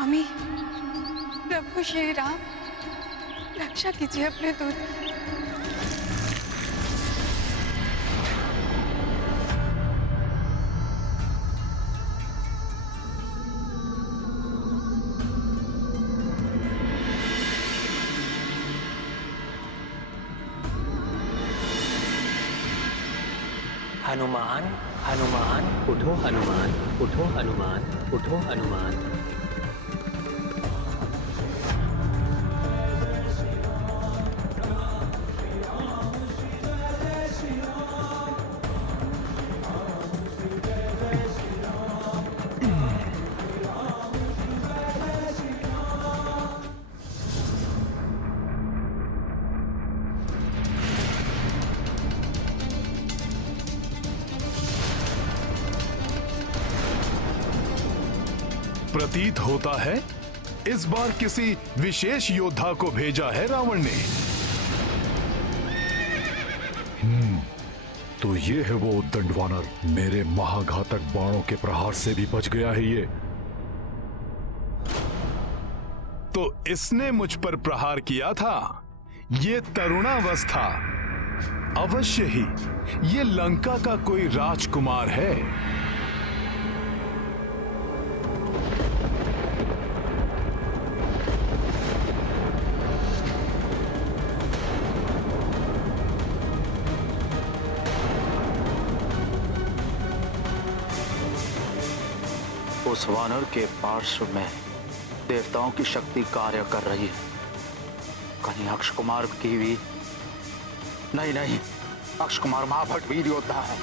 स्वामी प्रभु श्री राम, रक्षा कीजिए अपने दूत की। हनुमान, हनुमान, उठो हनुमान, उठो हनुमान, उठो हनुमान। प्रतीत होता है इस बार किसी विशेष योद्धा को भेजा है रावण ने। तो ये है वो उद्दंड वानर, मेरे महाघातक बाणों के प्रहार से भी बच गया है ये। तो इसने मुझ पर प्रहार किया था। ये तरुणावस्था, अवश्य ही ये लंका का कोई राजकुमार है। उस वानर के पार्श्व में देवताओं की शक्ति कार्य कर रही है। कहीं अक्ष कुमार की भी नहीं, नहीं, अक्ष कुमार महाभट वीर योद्धा है।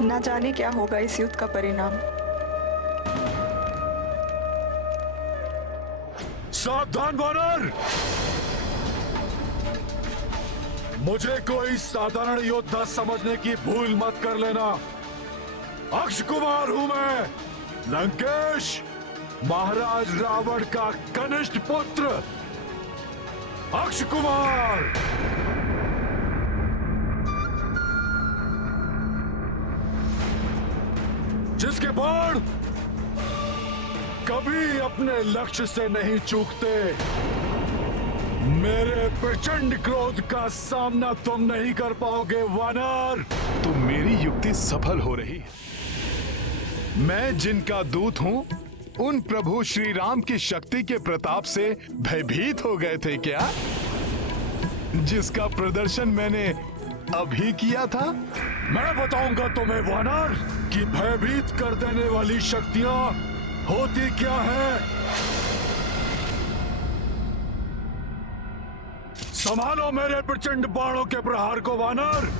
ना जाने क्या होगा इस युद्ध का परिणाम। सावधान वानर! मुझे कोई साधारण योद्धा समझने की भूल मत कर लेना। अक्ष कुमार हूं मैं, लंकेश, महाराज रावण का कनिष्ठ पुत्र अक्ष कुमार। जिसके बाण कभी अपने लक्ष्य से नहीं चूकते। मेरे प्रचंड क्रोध का सामना तुम नहीं कर पाओगे वानर। तो मेरी युक्ति सफल हो रही है। मैं जिनका दूत हूं, उन प्रभु श्री राम की शक्ति के प्रताप से भयभीत हो गए थे क्या? जिसका प्रदर्शन मैंने अभी किया था। मैं बताऊंगा तुम्हें वानर कि भयभीत कर देने वाली शक्तियां होती क्या है। संभालो मेरे प्रचंड बाणों के प्रहार को वानर।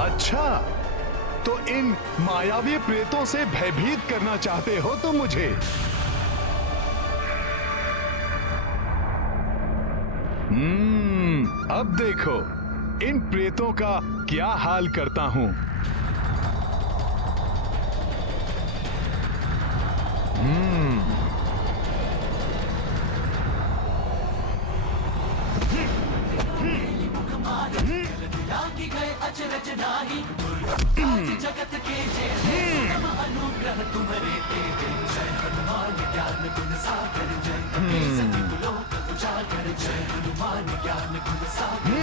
अच्छा, तो इन मायावी प्रेतों से भयभीत करना चाहते हो तो मुझे। अब देखो इन प्रेतों का क्या हाल करता हूं। जगत के अनुग्रह तुम्हारे तेरे जय हनुमान ज्ञान गुण सागर जय सती लोक उजागर जय हनुमान ज्ञान गुण सागर।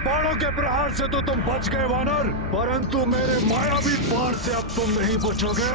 बाणों के प्रहार से तो तुम बच गए वानर, परंतु मेरे मायावी बाण से अब तुम नहीं बचोगे।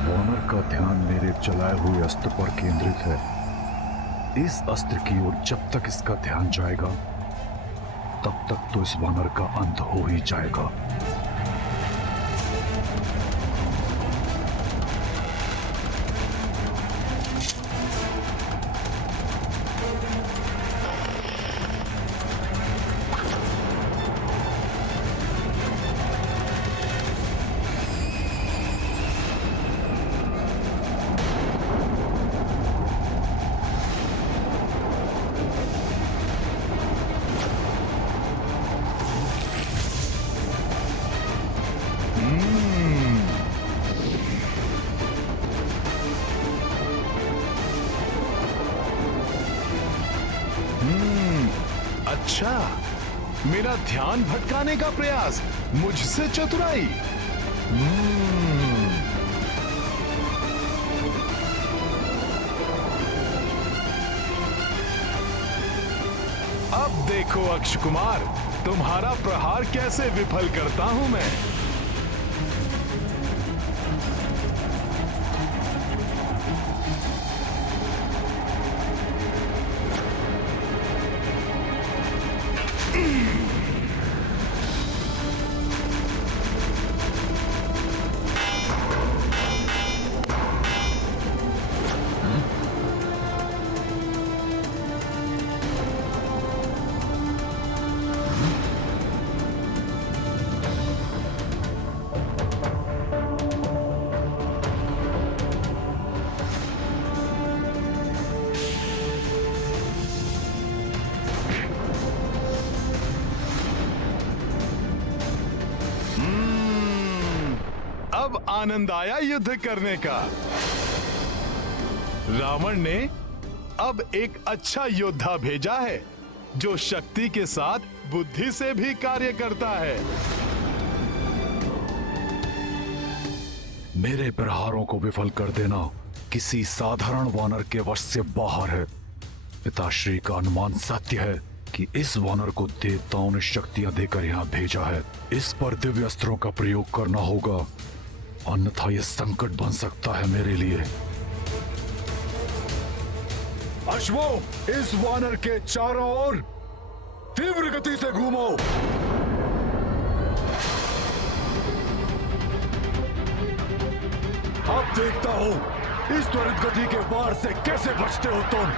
वानर का ध्यान मेरे चलाए हुए अस्त्र पर केंद्रित है। इस अस्त्र की ओर जब तक इसका ध्यान जाएगा तब तक तो इस वानर का अंत हो ही जाएगा। अच्छा, मेरा ध्यान भटकाने का प्रयास, मुझसे चतुराई। अब देखो अक्ष कुमार, तुम्हारा प्रहार कैसे विफल करता हूं मैं। अब आनंद आया युद्ध करने का। रावण ने अब एक अच्छा योद्धा भेजा है जो शक्ति के साथ बुद्धि से भी कार्य करता है। मेरे प्रहारों को विफल कर देना किसी साधारण वानर के वश से बाहर है। पिताश्री का अनुमान सत्य है कि इस वानर को देवताओं ने शक्तियां देकर यहाँ भेजा है। इस पर दिव्य अस्त्रों का प्रयोग करना होगा, अन्यथा यह संकट बन सकता है मेरे लिए। अश्वो, इस वानर के चारों ओर तीव्र गति से घूमो। अब देखता हूं इस त्वरित गति के वार से कैसे बचते हो तुम।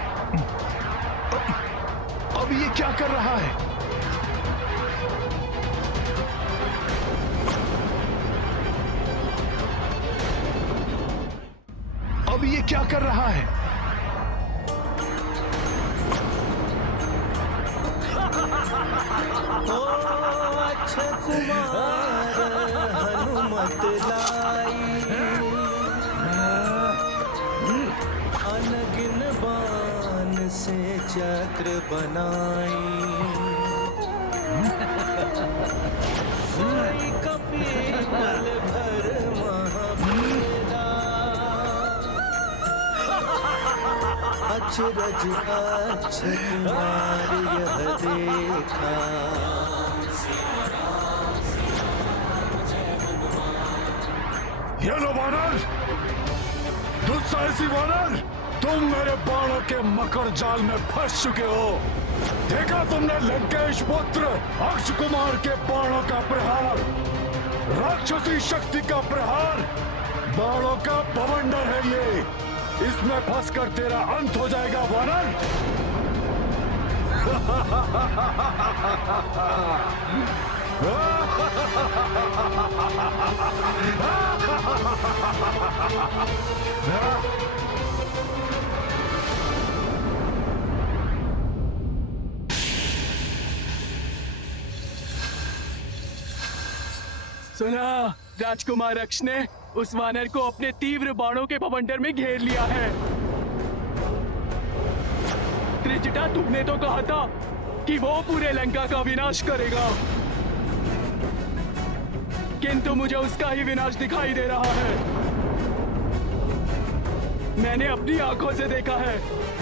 अब ये क्या कर रहा है? अब ये क्या कर रहा है? अक्षय कुमार हनुमत लाई, अनगिन बाण से चक्र बनाई, कपी पल भर महावीरा, अचरज अक्षय कुमार यह देखा। ये लो वानर, दुस्साहसी वानर, तुम मेरे बाणों के मकर जाल में फंस चुके हो। देखा तुमने लंकेश पुत्र अक्ष कुमार के बाणों का प्रहार, राक्षसी शक्ति का प्रहार, बाणों का बवंडर है ये। इसमें फंसकर तेरा अंत हो जाएगा वानर। सुना, राजकुमार अक्ष ने उस वानर को अपने तीव्र बाणों के बवंडर में घेर लिया है। त्रिजटा, तुमने तो कहा था कि वो पूरे लंका का विनाश करेगा, किंतु मुझे उसका ही विनाश दिखाई दे रहा है। मैंने अपनी आंखों से देखा है,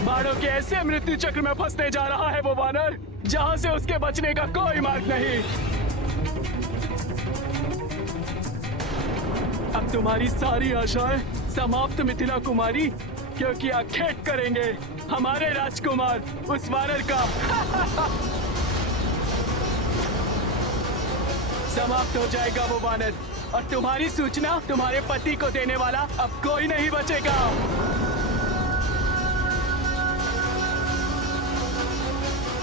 बाणों के ऐसे मृत्यु चक्र में फंसने जा रहा है वो वानर, जहां से उसके बचने का कोई मार्ग नहीं। अब तुम्हारी सारी आशाएं समाप्त मिथिला कुमारी, क्योंकि आखेट करेंगे हमारे राजकुमार उस वानर का। समाप्त हो जाएगा वो वानर, और तुम्हारी सूचना तुम्हारे पति को देने वाला अब कोई नहीं बचेगा।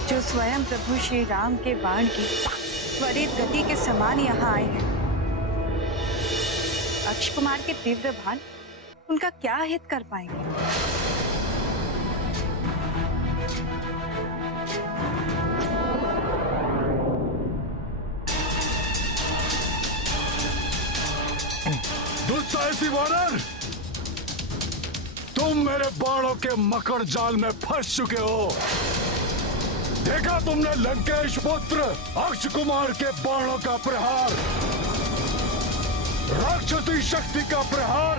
जो स्वयं प्रभु श्री राम के बाण की त्वरित गति के समान यहाँ आए हैं, अक्ष कुमार के तीव्र बाण उनका क्या हित कर पाएंगे? दुस्साहसी वानर, तुम मेरे बाणों के मकर जाल में फंस चुके हो। देखा तुमने लंकेश पुत्र अक्ष कुमार के बाणों का प्रहार, राक्षसी शक्ति का प्रहार।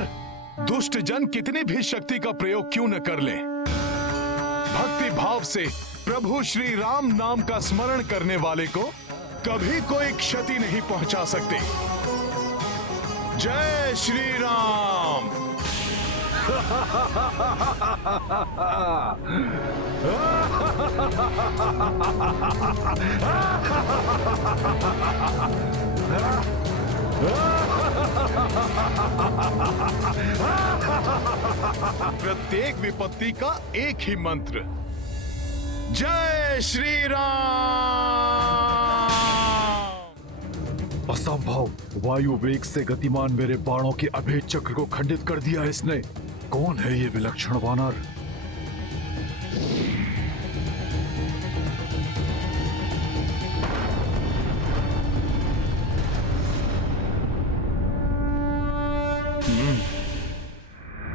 दुष्ट जन कितनी भी शक्ति का प्रयोग क्यों न कर ले, भक्ति भाव से प्रभु श्री राम नाम का स्मरण करने वाले को कभी कोई क्षति नहीं पहुंचा सकते। जय श्री राम। प्रत्येक विपत्ति का एक ही मंत्र, जय श्री राम। असंभव, वायु वेग से गतिमान मेरे बाणों के अभेद चक्र को खंडित कर दिया इसने। कौन है ये विलक्षण वानर?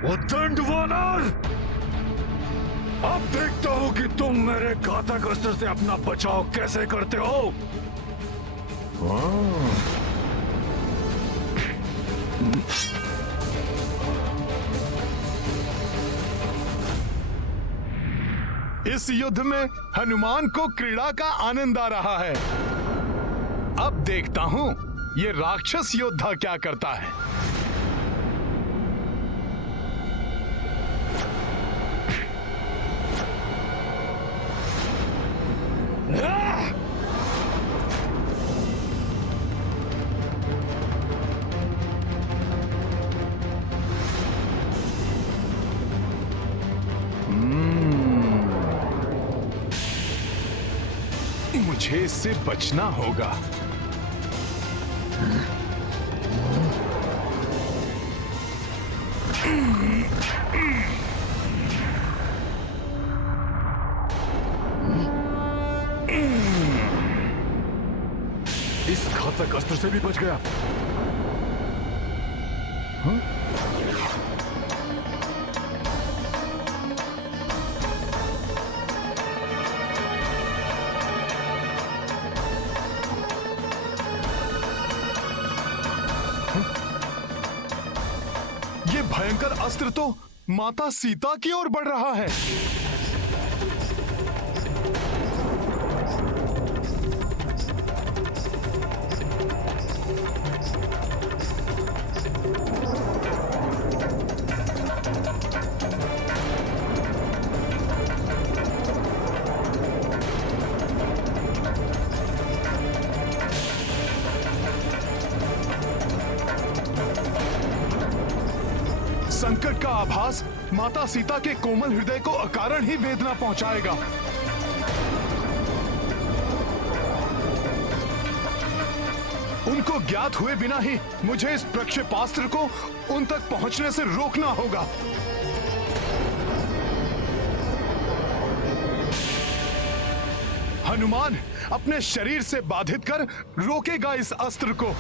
उद्दंड वानर, अब देखता हूं कि तुम मेरे घातक अस्त्र से अपना बचाव कैसे करते हो। इस युद्ध में हनुमान को क्रीड़ा का आनंद आ रहा है। अब देखता हूं ये राक्षस योद्धा क्या करता है। मुझे इससे बचना होगा। इस घातक अस्त्र से भी बच गया। ये भयंकर अस्त्र तो माता सीता की ओर बढ़ रहा है। संकट का आभास माता सीता के कोमल हृदय को अकारण ही वेदना पहुंचाएगा। उनको ज्ञात हुए बिना ही मुझे इस प्रक्षेपास्त्र को उन तक पहुंचने से रोकना होगा। हनुमान अपने शरीर से बाधित कर रोकेगा इस अस्त्र को।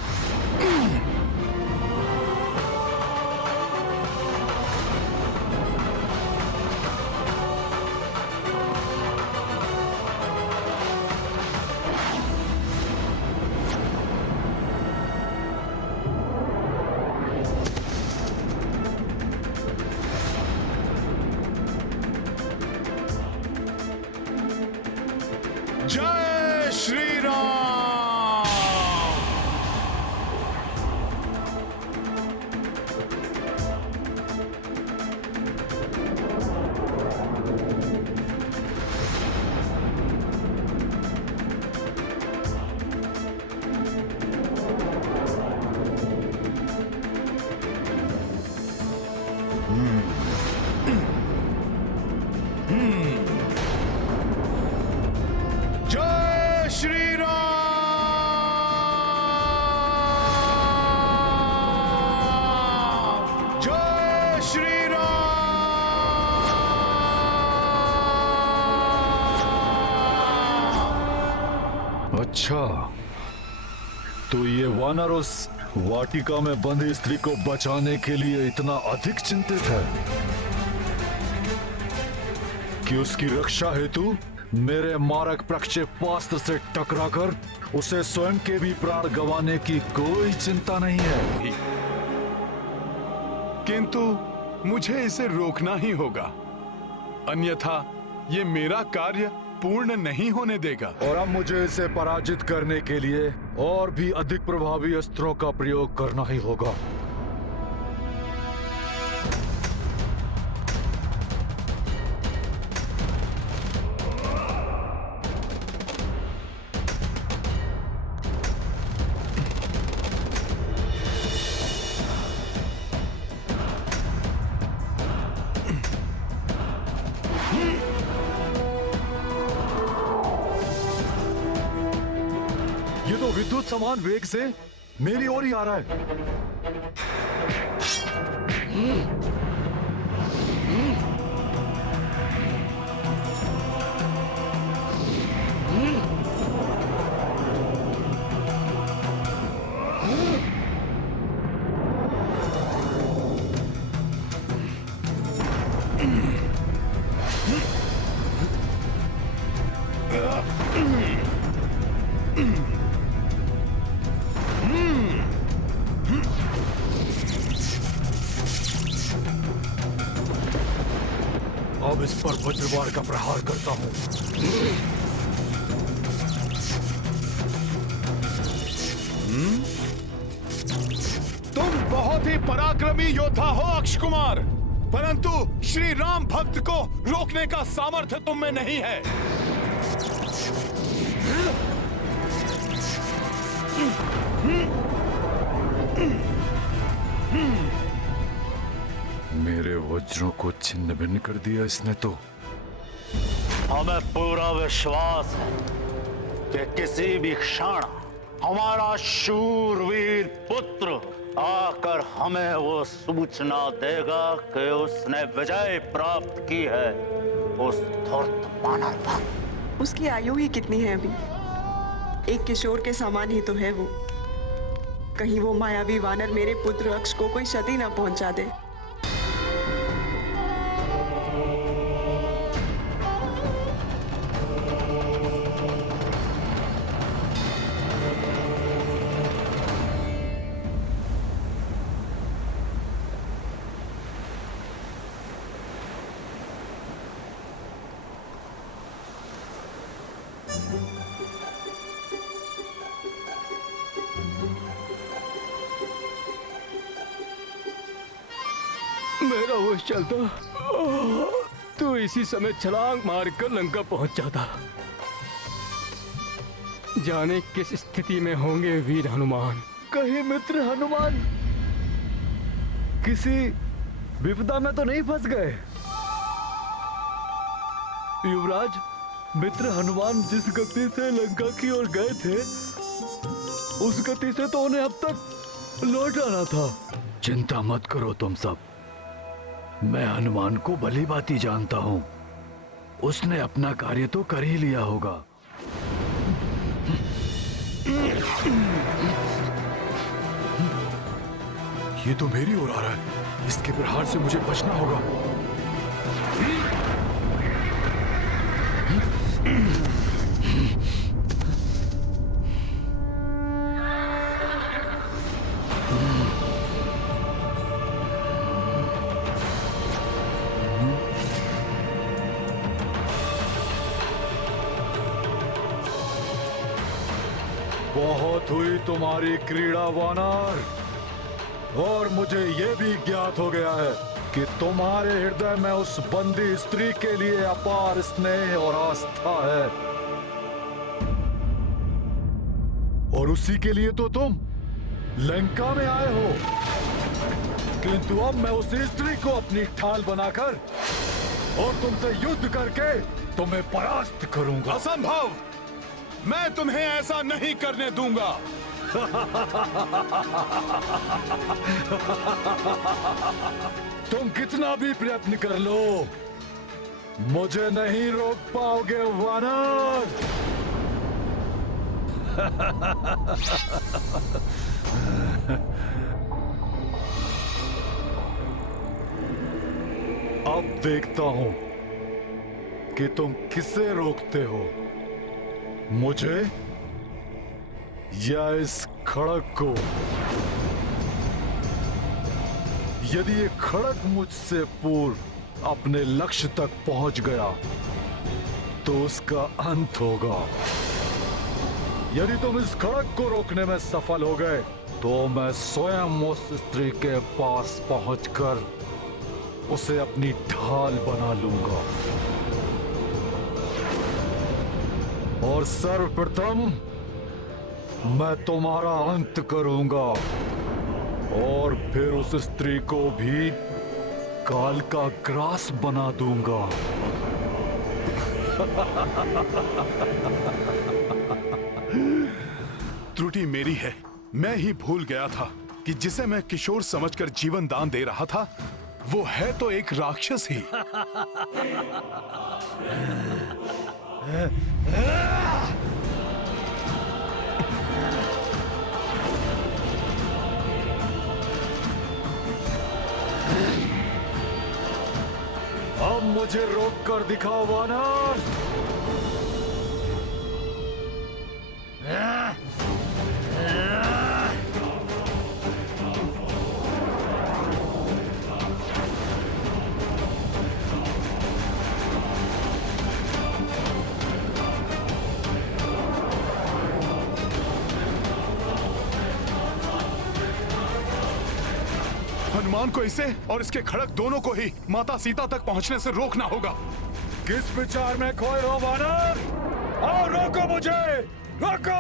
जय श्री राम। जय श्री राम। जय श्री राम। अच्छा, तो ये वानर उस वाटिका में बंधी स्त्री को बचाने के लिए इतना अधिक चिंतित है कि उसकी रक्षा हेतु मेरे मारक प्रक्षेपास्त्र से टकराकर उसे स्वयं के भी प्राण गंवाने की कोई चिंता नहीं है। किंतु मुझे इसे रोकना ही होगा, अन्यथा ये मेरा कार्य पूर्ण नहीं होने देगा। और अब मुझे इसे पराजित करने के लिए और भी अधिक प्रभावी अस्त्रों का प्रयोग करना ही होगा। ये तो विद्युत समान वेग से मेरी ओर ही आ रहा है। अब इस पर वज्रवार का प्रहार करता हूं। तुम बहुत ही पराक्रमी योद्धा हो अक्ष कुमार, परंतु श्री राम भक्त को रोकने का सामर्थ्य तुम में नहीं है। मेरे वज्रों को छिन्न भिन्न कर दिया इसने तो। हमें पूरा विश्वास है कि किसी भी क्षण हमारा शूरवीर पुत्र आकर हमें वो सूचना देगा कि उसने विजय प्राप्त की है उस धूर्त वानर पर। उसकी आयु ही कितनी है अभी? एक किशोर के समान ही तो है वो। कहीं वो मायावी वानर मेरे पुत्र अक्ष को कोई क्षति ना पहुंचा दे। मेरा होश चलता तो इसी समय छलांग मारकर लंका पहुंच जाता। जाने किस स्थिति में होंगे वीर हनुमान। कहीं मित्र हनुमान किसी विपदा में तो नहीं फंस गए? युवराज, मित्र हनुमान जिस गति से लंका की ओर गए थे उस गति से तो उन्हें अब तक लौट आना था। चिंता मत करो तुम सब, मैं हनुमान को भली भांति जानता हूं। उसने अपना कार्य तो कर ही लिया होगा। ये तो मेरी ओर आ रहा है, इसके प्रहार से मुझे बचना होगा। बहुत हुई तुम्हारी क्रीड़ा वानर, और मुझे यह भी ज्ञात हो गया है कि तुम्हारे हृदय में उस बंदी स्त्री के लिए अपार स्नेह और आस्था है, और उसी के लिए तो तुम लंका में आए हो। किंतु अब मैं उस स्त्री को अपनी ढाल बनाकर और तुमसे युद्ध करके तुम्हें परास्त करूंगा। असंभव! मैं तुम्हें ऐसा नहीं करने दूंगा। तुम कितना भी प्रयत्न कर लो, मुझे नहीं रोक पाओगे वानर। अब देखता हूं कि तुम किसे रोकते हो, मुझे या इस खड़ग को। यदि ये खड़ग मुझसे पूर्व अपने लक्ष्य तक पहुंच गया तो उसका अंत होगा। यदि तुम इस खड़ग को रोकने में सफल हो गए तो मैं स्वयं उस स्त्री के पास पहुंचकर उसे अपनी ढाल बना लूंगा, और सर्वप्रथम मैं तुम्हारा अंत करूंगा, और फिर उस स्त्री को भी काल का ग्रास बना दूंगा। त्रुटि मेरी है। मैं ही भूल गया था कि जिसे मैं किशोर समझकर जीवन दान दे रहा था वो है तो एक राक्षस ही। अब मुझे रोक कर दिखाओ वानर। हनुमान को इसे और इसके खड़ग दोनों को ही माता सीता तक पहुंचने से रोकना होगा। किस विचार में खोए हो वानर? आओ रोको मुझे, रोको।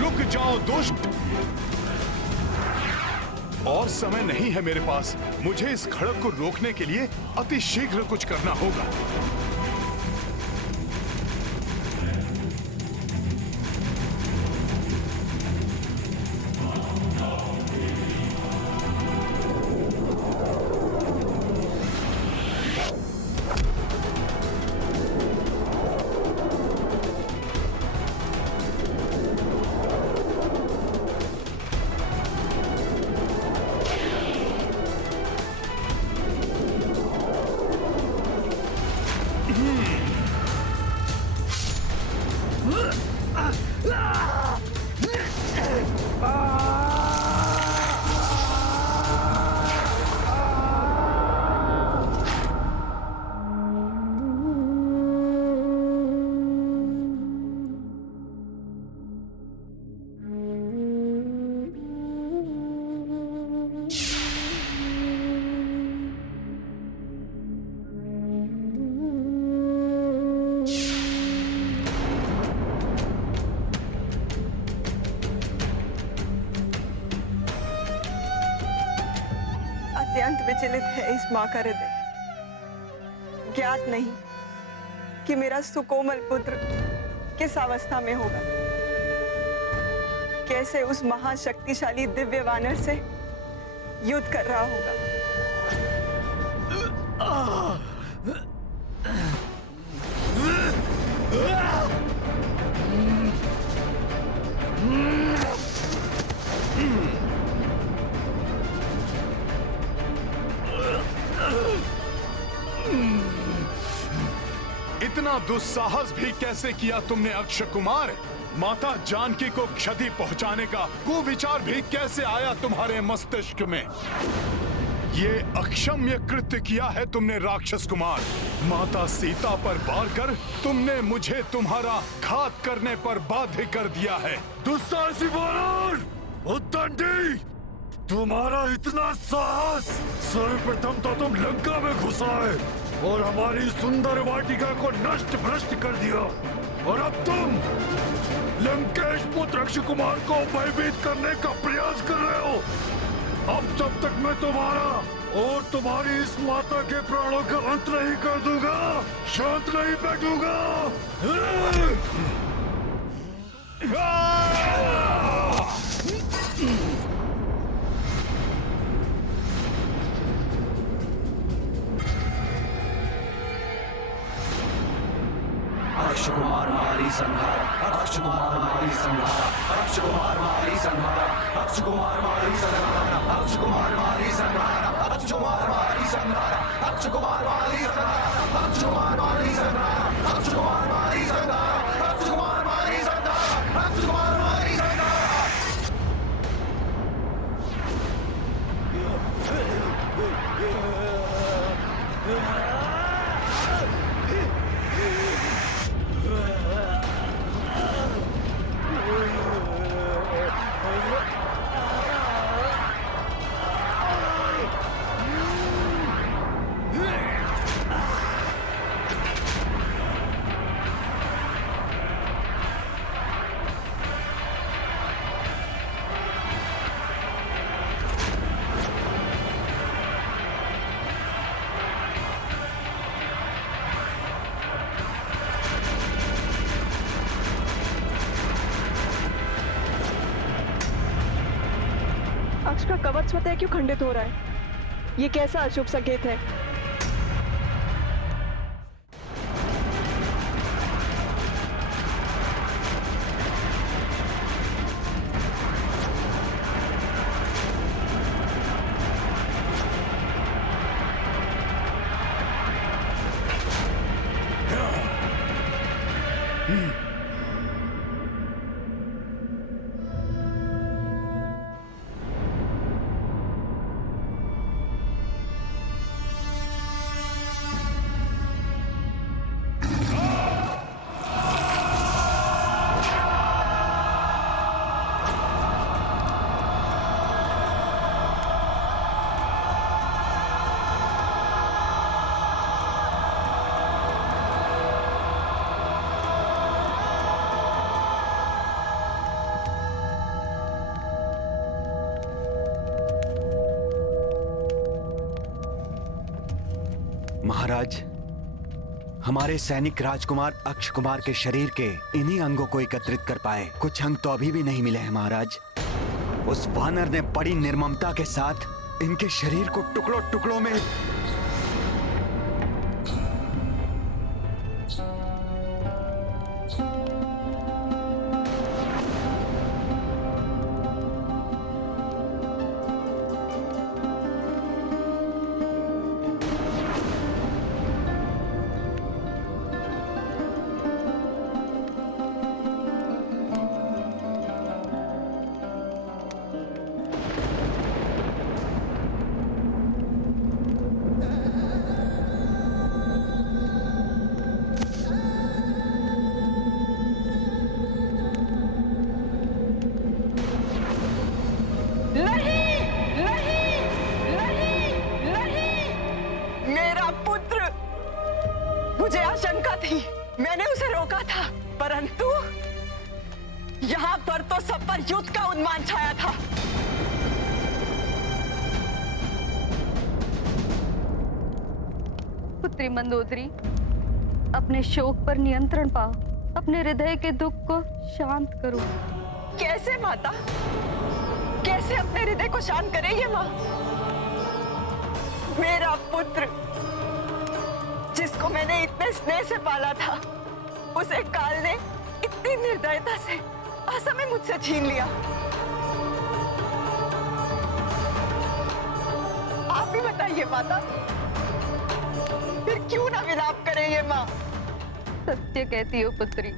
रुक जाओ दुष्ट! और समय नहीं है मेरे पास। मुझे इस खड़ग को रोकने के लिए अति शीघ्र कुछ करना होगा। अत्यंत विचलित है इस माँ का हृदय। ज्ञात नहीं कि मेरा सुकोमल पुत्र किस अवस्था में होगा, कैसे उस महाशक्तिशाली दिव्य वानर से युद्ध कर रहा होगा। इतना दुस्साहस भी कैसे किया तुमने अक्षय कुमार? माता जानकी को क्षति पहुंचाने का कुविचार भी कैसे आया तुम्हारे मस्तिष्क में? ये अक्षम्य कृत्य किया है तुमने राक्षस कुमार। माता सीता पर वार कर तुमने मुझे तुम्हारा घात करने पर बाध्य कर दिया है। दुस्साहसी वानर, उद्दंडी, तुम्हारा इतना साहस! सर्वप्रथम तो तुम लंका में घुस आए और हमारी सुंदर वाटिका को नष्ट भ्रष्ट कर दिया, और अब तुम लंकेश पुत्र अक्षय कुमार को भयभीत करने का प्रयास कर रहे हो। अब जब तक मैं तुम्हारा और तुम्हारी इस माता के प्राणों का अंत नहीं कर दूंगा, शांत नहीं बैठूंगा। अक्षय कुमार मारी संहार, अक्षय कुमार मारी संहार, अक्षय कुमार मारी संहार, अक्षय कुमार मारी संहार, अक्षय कुमार मारी संहार, अक्षय कुमार मारी संहार, अक्षय कुमार मारी संहार, अक्षय कुमार मारी संहार, अक्षय कुमार मारी संहार, अक्षय कुमार मारी संहार, अक्षय कुमार मारी संहार। अक्ष का कवच स्वतः क्यों खंडित हो रहा है? ये कैसा अशुभ संकेत है? महाराज, हमारे सैनिक राजकुमार अक्षय कुमार के शरीर के इन्हीं अंगों को एकत्रित कर पाए। कुछ अंग तो अभी भी नहीं मिले हैं महाराज। उस वानर ने बड़ी निर्ममता के साथ इनके शरीर को टुकड़ों टुकड़ों में मुझे आशंका थी, मैंने उसे रोका था, परंतु यहाँ पर तो सब पर युद्ध का उन्माद छाया था। पुत्री मंदोदरी, अपने शोक पर नियंत्रण पाओ, अपने हृदय के दुख को शांत करो। कैसे माता? कैसे अपने हृदय को शांत करे ये माँ? मेरा पुत्र जिसको मैंने इतने स्नेह से पाला था, उसे काल ने इतनी निर्दयता से असमय मुझसे छीन लिया। आप ही बताइए माता, फिर क्यों ना विलाप करे ये माँ? सत्य कहती हो पुत्री।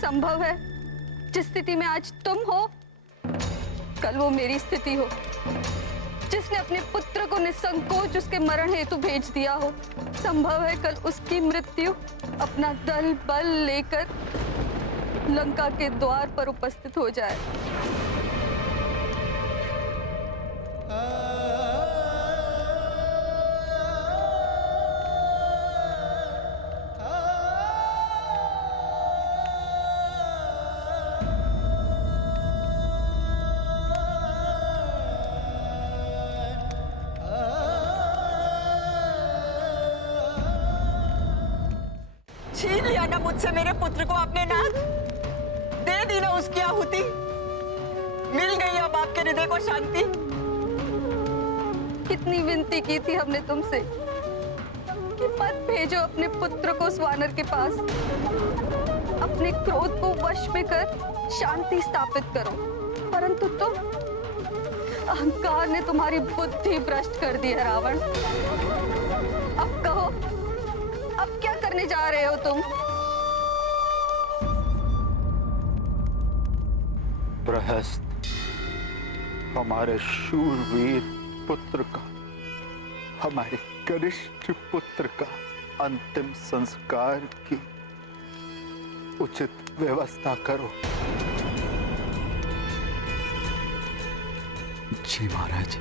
संभव है जिस स्थिति में आज तुम हो, कल वो मेरी स्थिति हो। जिसने अपने पुत्र को निसंकोच उसके मरण हेतु भेज दिया हो, संभव है कल उसकी मृत्यु अपना दल बल लेकर लंका के द्वार पर उपस्थित हो जाए। छीन लिया ना मुझसे मेरे पुत्र को आपने नाथ, दे दी ना उसकी आहुति। मिल गई अब आपके हृदय को शांति। कितनी विनती की थी हमने तुमसे कि मत भेजो अपने पुत्र को उस वानर के पास, अपने क्रोध को वश में कर शांति स्थापित करो, परंतु तुम, अहंकार ने तुम्हारी बुद्धि भ्रष्ट कर दी है रावण। अब कहो, अब क्या करने जा रहे हो तुम? प्रहस्त हमारे शूरवीर पुत्र का, हमारे कनिष्ठ पुत्र का अंतिम संस्कार की उचित व्यवस्था करो। जी महाराज।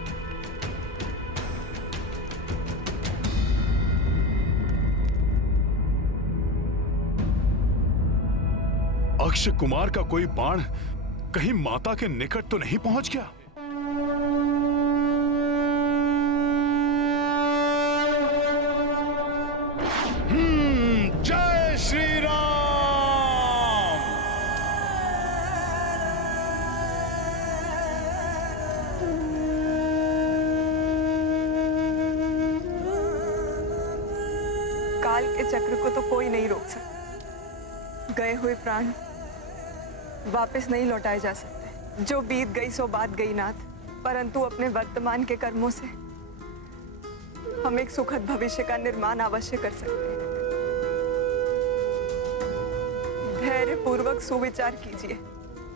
अक्ष कुमार का कोई बाण कहीं माता के निकट तो नहीं पहुंच गया? जय श्री राम। काल के चक्र को तो कोई नहीं रोक सकता। गए हुए प्राण वापस नहीं लौटाए जा सकते। जो बीत गई सो बात गई नाथ, परंतु अपने वर्तमान के कर्मों से हम एक सुखद भविष्य का निर्माण अवश्य कर सकते हैं। धैर्य पूर्वक सुविचार कीजिए,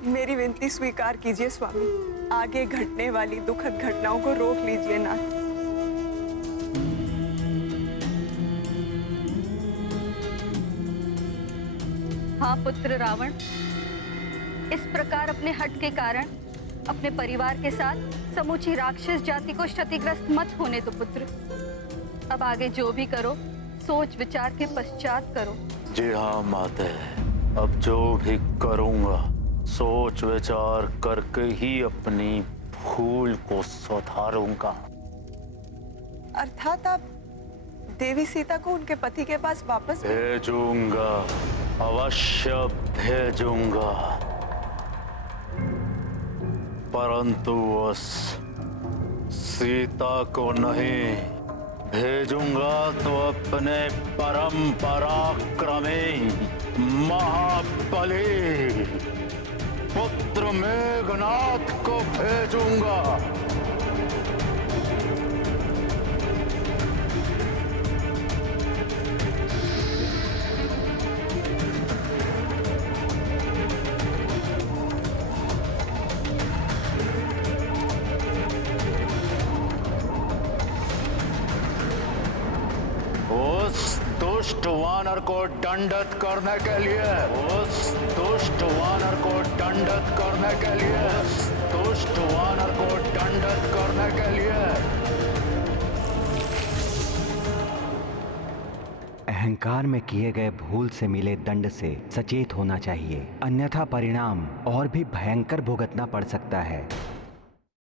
मेरी विनती स्वीकार कीजिए स्वामी। आगे घटने वाली दुखद घटनाओं को रोक लीजिए नाथ। हाँ पुत्र रावण, इस प्रकार अपने हट के कारण अपने परिवार के साथ समूची राक्षस जाति को क्षतिग्रस्त मत होने दो पुत्र। अब आगे जो भी करो सोच विचार के पश्चात करो। जी हाँ माते, अब जो भी करूंगा सोच विचार करके ही अपनी भूल को सुधारूंगा। अर्थात आप देवी सीता को उनके पति के पास वापस भेजूंगा, अवश्य भेजूंगा, परंतु उस सीता को नहीं भेजूंगा तो अपने परम पराक्रमी महाबली पुत्र मेघनाथ को भेजूंगा। उस दुष्ट वानर को दंडित करने के लिए, उस दुष्ट वानर को दंडित करने के लिए, उस दुष्ट वानर को दंडित करने के लिए। अहंकार में किए गए भूल से मिले दंड से सचेत होना चाहिए, अन्यथा परिणाम और भी भयंकर भुगतना पड़ सकता है।